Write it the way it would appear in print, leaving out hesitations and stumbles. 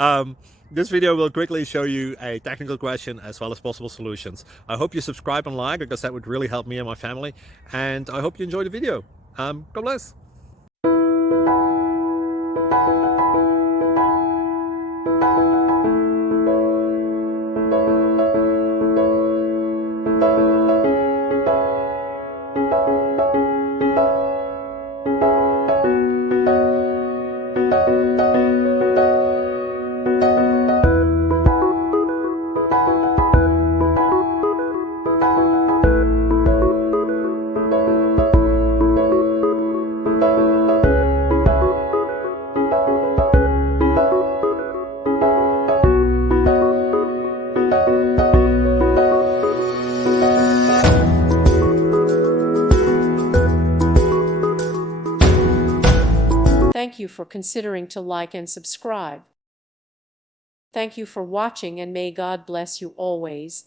um, this video will quickly show you a technical question as well as possible solutions. I hope you subscribe and like, because that would really help me and my family. And I hope you enjoy the video. God bless. Thank you for considering to like and subscribe. Thank you for watching, and may God bless you always.